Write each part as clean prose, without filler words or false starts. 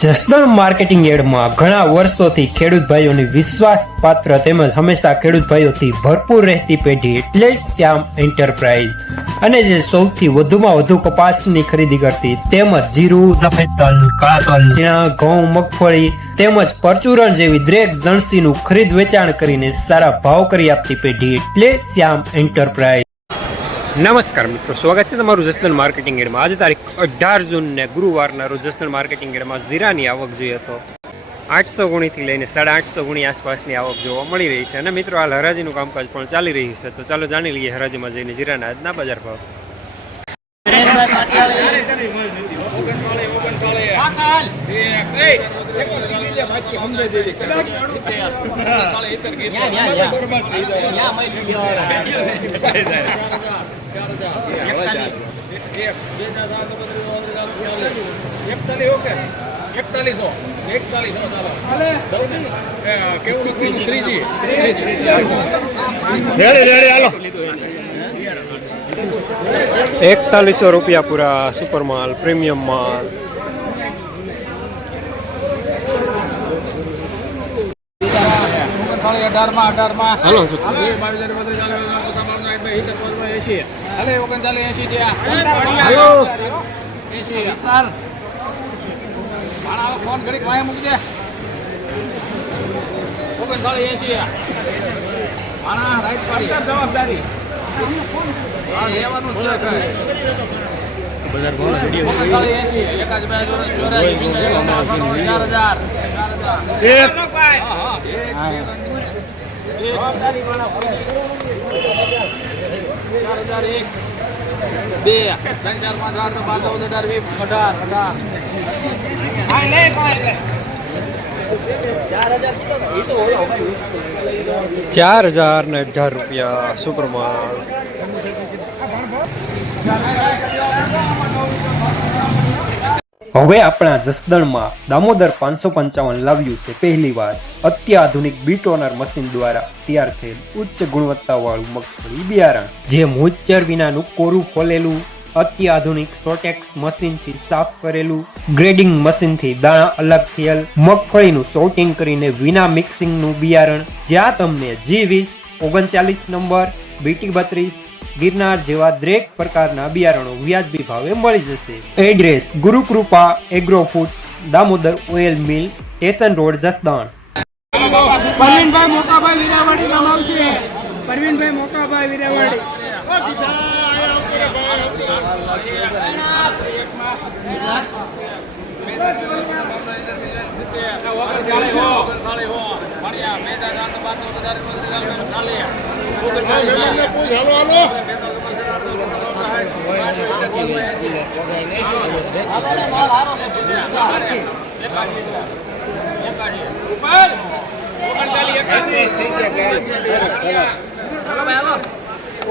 Jasdan marketing યાર્ડમાં ઘણા વર્ષોથી ખેડૂત ભાઈઓની વિશ્વાસપાત્ર તેમજ હંમેશા ખેડૂત ભાઈઓથી ભરપૂર રહેતી પેઢી એટલે શ્યામ એન્ટરપ્રાઇઝ અને જે સૌથી વધુમાં વધુ કપાસની ખરીદી કરતી તેમજ જીરું, સફેદ તલ, કાળા તલ, ચણા, ઘઉં, મગફળી તેમજ પરચુરણ જેવી દરેક જણસીનું ખરીદ વેચાણ કરીને સારા ભાવ કરી આપતી પેઢી એટલે શ્યામ એન્ટરપ્રાઇઝ। નમસ્કાર મિત્રો, સ્વાગત છે તમારું જસદણ માર્કેટિંગ યાર્ડમાં। આજે તારીખ 18 જૂન ને ગુરુવારના રોજ જસદણ માર્કેટિંગ યાર્ડમાં જીરાની આવક જોઈએ તો 800 ગુણીથી લઈને 850 ગુણી આસપાસની આવક જોવા મળી રહી છે। અને મિત્રો હાલ હરાજીનું કામકાજ પણ ચાલી રહ્યું છે, તો ચાલો જાણી લઈએ હરાજીમાં જઈને જીરાના આજના બજાર ભાવ। ₹4100 પૂરા સુપર માલ, પ્રીમિયમ માલ। ફોન ઘડી કાંઈ મૂકી દે 3980 આના રાઈટ પાડી જવાબદારી લેવાનું છે બજાર ભાવ વિડિયો 3980 એક જ બે જોડે 4000 જવાબદારી વાળા 4001 બે 3000 તો 4018 સુપર માલ। હવે આપણા જસદણમાં દામોદર 555 લાવ્યું છે પહેલી વાર અત્યાધુનિક બીટોનર મશીન દ્વારા તૈયાર થયેલ ઉચ્ચ ગુણવત્તાવાળું મગફળી બિયારણ, જે મોઇસ્ચર વિનાનું કોરું ફોલેલું, અત્યાધુનિક સોટેક્સ મશીનથી સાફ કરેલું, ગ્રેડિંગ મશીનથી દાણા અલગ થયેલ મગફળીનું સોર્ટિંગ કરીને વિના મિક્સિંગનું બિયારણ, જ્યાં તમને G20, 39 નંબર, BT32, ગિરનાર જેવા દરેક પ્રકારના બિયારણો વ્યાજબી ભાવે મળી જશે। Address Gurukrupa agro foods, Damodar oil mill, station road, Jasdan. Parvinbhai Mokabhai Viravadi નામ આવશે। પરવીનભાઈ મોકાભાઈ વિરાવાડી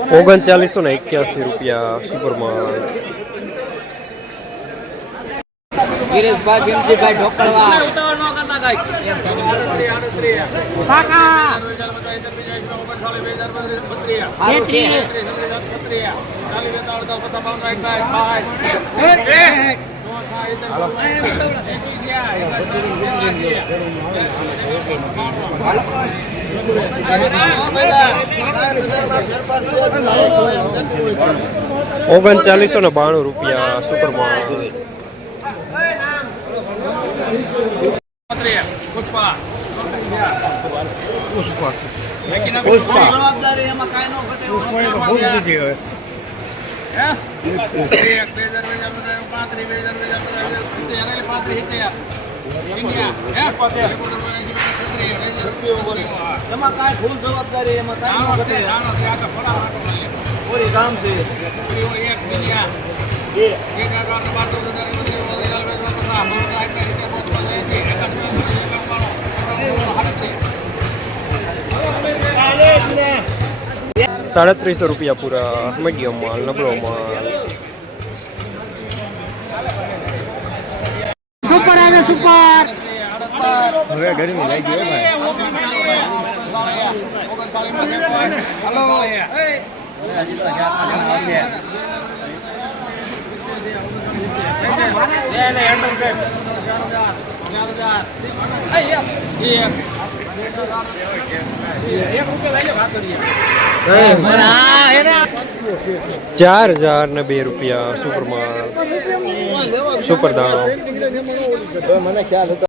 ₹3981 સુપર માલ। ગિરીશભાઈ ભીમજીભાઈ ઢોકળવા ₹3992 સુપર માલ। એમાં કાંઈ ફૂલ જવાબદારી એમાં કાંઈ પૂરી કામ છે। ₹3700 પૂરા મીડિયમ માલ, નબળો માલ। સુપર આવે સુપર હવે ગરમી લાગી હોય ભાઈ। હેલો એને હેન્ડલ કર ₹4,002 સુપર માલ સુપર દાણો મને ખ્યાલ હતો